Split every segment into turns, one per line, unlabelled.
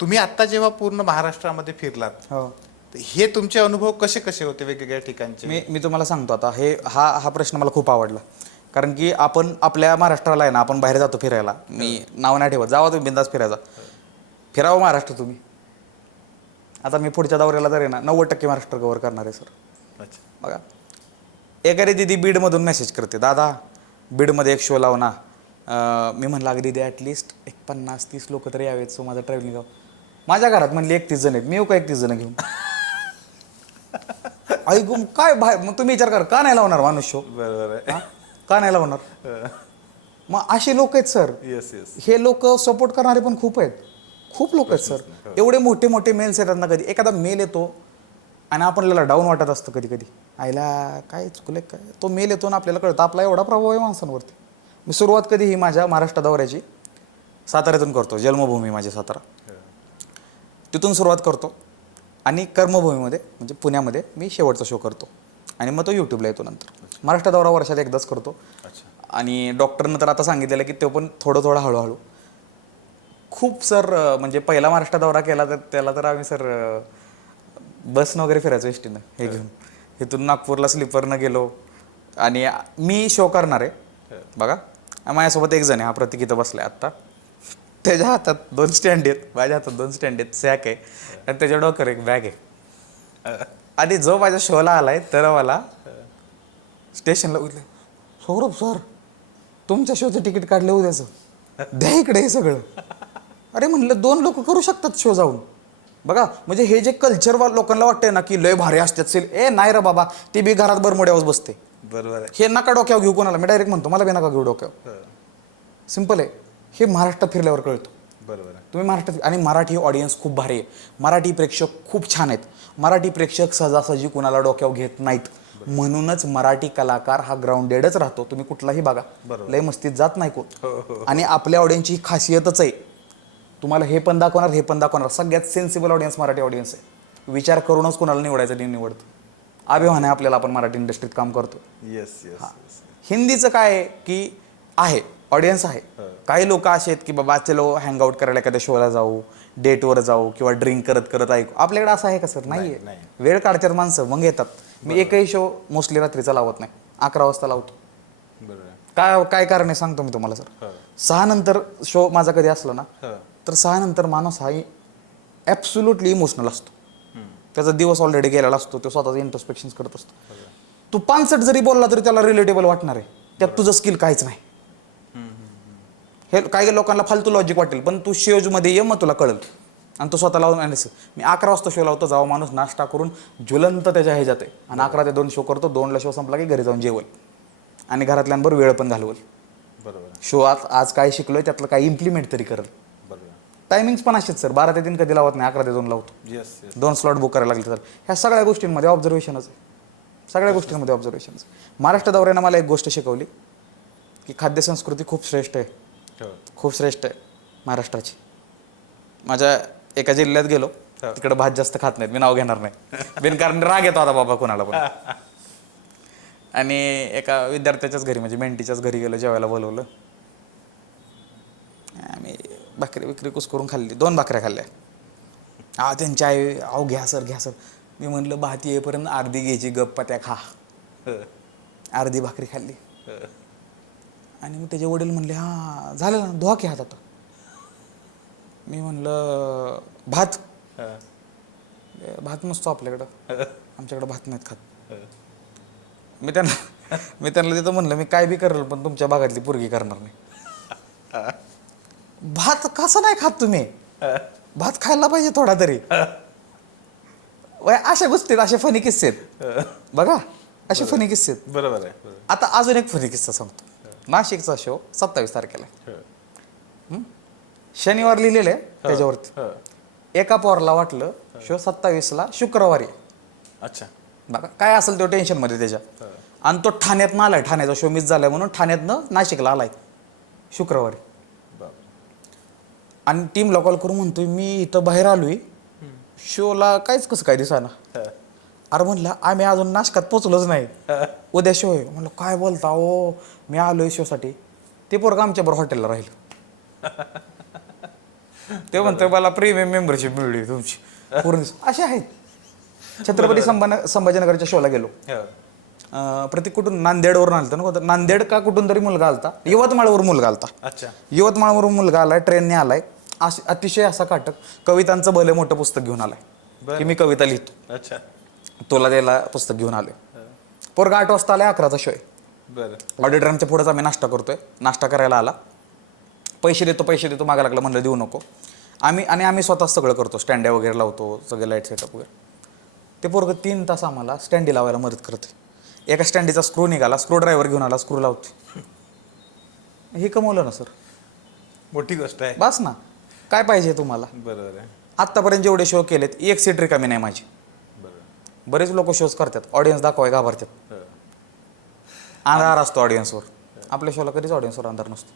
तुम्ही आता जेव्हा पूर्ण महाराष्ट्रामध्ये फिरलात
हो.
तर हे तुमचे अनुभव कसे कसे होते वेगवेगळ्या ठिकाणचे?
मी मी तुम्हाला सांगतो आता हे हा हा प्रश्न मला खूप आवडला. कारण की आपण आपल्या महाराष्ट्राला आहे ना आपण बाहेर जातो फिरायला. मी नाव नाही ठेवत. जावा तुम्ही बिंदास फिरायचा फिरावं महाराष्ट्र तुम्ही. आता मी पुढच्या दौऱ्याला तर आहे ना नव्वद टक्के महाराष्ट्र कव्हर करणार आहे सर
अच्छा.
बघा. एखादी दिदी बीडमधून मेसेज करते दादा बीडमध्ये एक शो लाव ना. मी म्हणलं अगदी दिदी ॲटलिस्ट एक पन्नास तीस लोक तरी यावेत सो माझं ट्रॅव्हलिंग माझ्या घरात म्हणली एकतीस जण आहेत. मी येऊ का एकतीस जण घेऊन? ऐकून काय बाहेर? मग तुम्ही विचार करा का नाही लावणार माणूस शो
बरोबर
हा? का नाही लावणार? मग असे लोक आहेत सर.
येस येस
हे लोक सपोर्ट करणारे पण खूप आहेत. खूप लोक आहेत सर. एवढे मोठे मोठे मेल्स येतात ना कधी. एखादा मेल येतो आणि आपल्याला डाऊन वाटत असतं कधी कधी. आईला काय चुकलं काय? तो मेल येतो ना आपल्याला कळतं आपला एवढा प्रभाव आहे माणसांवरती. मी सुरुवात कधी ही माझ्या महाराष्ट्र दौऱ्याची साताऱ्यातून करतो जन्मभूमी माझी सातारा. तिथून सुरुवात करतो. आणि कर्मभूमीमध्ये म्हणजे पुण्यामध्ये मी शेवटचा शो करतो. आणि मग तो यूट्यूबला येतो नंतर. महाराष्ट्र दौरा वर्षात एकदाच करतो. आणि डॉक्टरनं तर आता सांगितलेलं की तो पण थोडं थोडं हळूहळू. खूप सर म्हणजे पहिला महाराष्ट्र दौरा केला तर त्याला तर आम्ही सर बसनं वगैरे फिरायचो एस टीनं हे. घेऊन. इथून नागपूरला स्लीपरनं गेलो. आणि मी शो करणार आहे. बघा. माझ्यासोबत एक जण आहे. हा प्रतीक इथं बसलाय आत्ता. त्याच्या हातात दोन स्टँड आहेत. माझ्या हातात दोन स्टँड आहेत. सॅक आहे. आणि त्याच्या डोक्यावर एक बॅग आहे. आणि जो माझ्या शोला आलाय तर मला स्टेशनला उठले सौरभ सर तुमच्या शोचं तिकीट काढलं उद्याचं द्या इकडे हे सगळं. अरे म्हणलं दोन लोक करू शकतात शो जाऊन. बघा म्हणजे हे जे कल्चर लोकांना वाटतंय ना की लय भारी असतात सेल ए नाही रे बाबा ती बी घरात बरमोड्यावर बसते.
बरोबर
हे नका डोक्यावर घेऊ कोणाला. मी डायरेक्ट म्हणतो मला बी नका घेऊ डोक्यावर. सिंपल आहे. हे महाराष्ट्रात फिरल्यावर कळतं.
बरोबर
तुम्ही महाराष्ट्रात आणि मराठी ऑडियन्स खूप भारी आहे. मराठी प्रेक्षक खूप छान आहेत. मराठी प्रेक्षक सहजासहजी कुणाला डोक्यावर घेत नाहीत. म्हणूनच मराठी कलाकार हा ग्राउंडेडच राहतो. तुम्ही कुठलाही बघा. लय मस्तीत जात नाही
हो,
कोण आणि आपल्या ऑडियन्सची ही खासियतच आहे. तुम्हाला हे पण दाखवणार हे पण दाखवणार. सगळ्यात सेन्सिबल ऑडियन्स मराठी ऑडियन्स आहे. विचार करूनच कुणाला निवडायचं ते निवडतो. अभिमान आहे आपल्याला आपण मराठी इंडस्ट्रीत काम करतो
येस येस
हिंदीचं काय आहे की आहे. ऑडियन्स आहे. काही लोक असे आहेत की बाबा चलो हँगआउट करायला एखाद्या शोला जाऊ डेटवर जाऊ किंवा ड्रिंक करत करत ऐकू. आपल्याकडे असं आहे का सर नाही. आहे वेळ काढतात माणसं मग येतात. मी एकही शो मोस्टली रात्रीचा लावत नाही. अकरा वाजता लावतो. काय काय कारण आहे सांगतो मी तुम्हाला सर सहा नंतर शो माझा कधी असला ना. तर सहा नंतर माणूस हा ॲब्सुल्युटली इमोशनल असतो. त्याचा दिवस ऑलरेडी गेलेला असतो तो स्वतःचं इंट्रोस्पेक्शन करत असतो. तू पानसट जरी बोलला तरी त्याला रिलेटेबल वाटणार आहे. त्यात तुझं स्किल काहीच नाही. हे काही लोकांना फालतू लॉजिक वाटेल पण तू शोजमध्ये ये मग तुला कळेल. आणि तो स्वतः लावून analysis. मी अकरा वाजता शो लावतो जावा माणूस नाश्ता करून ज्वलंत त्याच्या ह्याच्यात आहे आणि अकरा ते दोन शो करतो दोनला शो संपला की घरी जाऊन जेवल. आणि घरातल्यांबरोबर वेळ पण घालवल.
बरोबर.
शो आज आज काय शिकलोय त्यातलं काही इम्प्लिमेंट तरी करेल. टायमिंग्स पण असेच सर बारा ते तीन कधी लावत नाही अकरा ते दोन लावतो.
येस
दोन स्लॉट बुक करायला लागले तर. ह्या सगळ्या गोष्टींमध्ये ऑब्झर्वेशनच आहे. सगळ्या गोष्टींमध्ये ऑब्झर्वेशनच महाराष्ट्र दौऱ्यानं मला एक गोष्ट शिकवली की खाद्यसंस्कृती खूप श्रेष्ठ आहे.
हो
खूप श्रेष्ठ आहे महाराष्ट्राची. माझ्या एका जिल्ह्यात गेलो तिकडे भात जास्त खात नाहीत मी नाव घेणार नाही. बिनकारण राग येतो आता बाबा कोणाला पण. आणि एका विद्यार्थ्याच्याच घरी म्हणजे मेंटीच्याच घरी गेलो जेवायला बोलवलं. आम्ही भाकरी बिकरी कुसकरून खाल्ली दोन भाकऱ्या खाल्ल्या. हा त्यांची आई अहो घ्या सर घ्या सर. मी म्हणलं भात येईपर्यंत अर्धी घ्यायची गप्पा त्या खा.
हं.
अर्धी भाकरी खाल्ली.
हं.
आणि मग त्याचे वडील म्हणले हां झालं ना धुवा की हात आता मी म्हणलं भात. भात नसतो आपल्याकडं. आमच्याकडं भात नाहीत खात. मी त्यांना मी त्यांना तिथं म्हणलं मी काय बी करेल पण तुमच्या भागातली पोरगी करणार नाही. भात कसं नाही खात तुम्ही? भात खायला पाहिजे थोडा तरी. वय अशा गोष्टीत असे फनी किस्से आहेत. बघा असे फनी किस्से आहेत.
बरोबर आहे
आता अजून एक फनी किस्सा सांगतो. नाशिकचा शो सत्तावीस तारखेला आहे.
हं.
शनिवार लिहिलेलं आहे त्याच्यावरती.
हं.
एका पोराला वाटलं शो सत्तावीसला शुक्रवारी आहे.
अच्छा.
बघा काय असेल तो टेन्शनमध्ये त्याच्या. आणि तो ठाण्यातनं आलाय ठाण्याचा शो मिस झालाय म्हणून ठाण्यातनं नाशिकला आलाय. शुक्रवारी.
बाप
आणि टीमला कॉल करून म्हणतोय मी इथं बाहेर आलोय. शोला काहीच कसं काय दिसाना. अरे म्हणलं आम्ही अजून नाशकात पोचलोच नाही. उद्या शो आहे. म्हणलं काय बोलता ओ मी आलोय शोसाठी ते पोरग आमच्या बरोबर हॉटेलला राहील. ते म्हणतो मला प्रीमियम मेंबरशिप मिळली तुमची. पूर्ण. असे आहेत. छत्रपती संभान संभाजीनगरच्या शोला गेलो.
हो.
अं, प्रतीक कुठून? नांदेडवरून आलता ना? नांदेड का कुठून तरी मुलगा आलता. यवतमाळवरून मुलगा आलता.
अच्छा.
यवतमाळवरून मुलगा आलाय ट्रेनने आलाय. अतिशय असा काटक. कवितांचं भले मोठं पुस्तक घेऊन आलाय. की मी कविता लिहितो.
अच्छा.
तुला द्यायला पुस्तक घेऊन आलोय. पोरगा आठ वाजता आलाय अकराचा शो आहे
बरं
ऑडिटोरियमच्या पुढेच आम्ही नाश्ता करतोय. नाश्ता करायला आला. पैसे देतो पैसे देतो मागा लागला म्हणलं देऊ नको. आम्ही आणि आम्ही स्वतः सगळं करतो. स्टँड्या वगैरे लावतो सगळे लाइट सेटअप वगैरे. ते पोरग तीन तास आम्हाला स्टँडी लावायला मदत करते एका स्टँडीचा स्क्रू निघाला स्क्रू ड्रायव्हर घेऊन आला स्क्रू लावते हे कमवलं ना सर
मोठी गोष्ट आहे.
बस ना. काय पाहिजे तुम्हाला?
बरोबर आहे.
आत्तापर्यंत जेवढे शो केलेत एक सीट रिकामी नाही माझी. बरेच लोक शोज करतात. ऑडियन्स दाखवाय घाबरतात. अंधार असतो ऑडियन्सवर आपल्या शोला कधीच ऑडियन्सवर अंधार नसतो.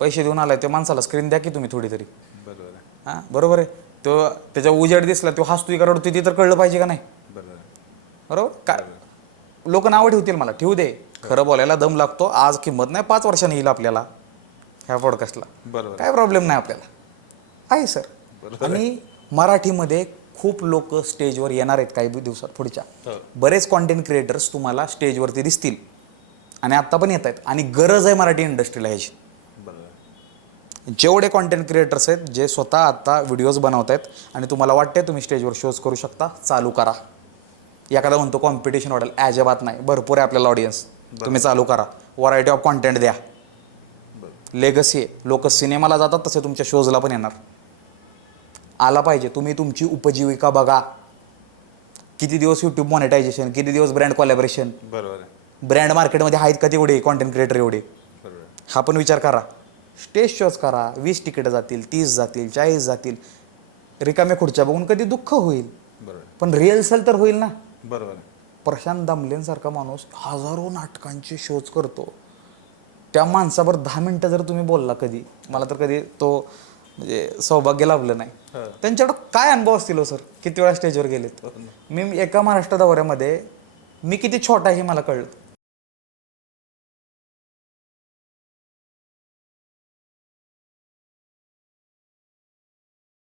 पैसे देऊन आलाय त्या माणसाला स्क्रीन द्या की तुम्ही थोडी तरी
बरोबर आहे.
हां बरोबर आहे. तो त्याच्या उजेड दिसला तो हसतोय का रडतोय ते तर कळलं पाहिजे का नाही?
बरोबर आहे.
बरोबर? काय लोक नावं ठेवतील मला. ठेवू दे. खरं बोलायला दम लागतो. आज किंमत नाही पाच वर्षांनी येईल आपल्याला. ह्या पॉडकास्टला
बरोबर
काय प्रॉब्लेम नाही आपल्याला. आहे सर आणि मराठीमध्ये खूप लोक स्टेजवर येणार आहेत काही दिवसात पुढच्या.
हो.
बरेच कॉन्टेंट क्रिएटर्स तुम्हाला स्टेजवरती दिसतील. आणि आत्ता पण येत आहेत आणि गरज आहे मराठी इंडस्ट्रीला ह्याची. जेवढे कॉन्टेंट क्रिएटर्स आहेत जे स्वतः आता व्हिडिओज बनवत आहेत आणि तुम्हाला वाटते तुम्ही स्टेजवर शोज करू शकता चालू करा. एखादा म्हणतो कॉम्पिटिशन वाढेल. अजिबात नाही. भरपूर आहे आपल्याला ऑडियन्स तुम्ही चालू करा. व्हरायटी ऑफ कॉन्टेंट द्या. लेगसी आहे. लोक सिनेमाला जातात तसे तुमच्या शोजला पण येणार. आला पाहिजे. तुम्ही तुमची उपजीविका बघा. किती दिवस यूट्यूब मॉनिटायझेशन किती दिवस ब्रँड कोलॅबरेशन
बरोबर आहे.
ब्रँड मार्केटमध्ये आहेत का तेवढे कॉन्टेंट क्रिएटर एवढे. हा पण विचार करा. स्टेज शोज करा. वीस तिकीटं जातील तीस जातील चाळीस जातील. रिकाम्या खुर्च्या बघून कधी दुःख होईल. पण रिहर्सल तर होईल ना.
बरोबर.
प्रशांत दामलेंसारखा माणूस हजारो नाटकांचे शोज करतो. त्या माणसावर दहा मिनटं जर तुम्ही बोलला कधी मला तर कधी तो म्हणजे सौभाग्य लाभलं नाही.
हो.
त्यांच्याकडं काय अनुभव असतील हो सर? किती वेळा स्टेजवर गेलेत? मी एका महाराष्ट्र दौऱ्यामध्ये मी किती छोटा आहे हे मला कळलं.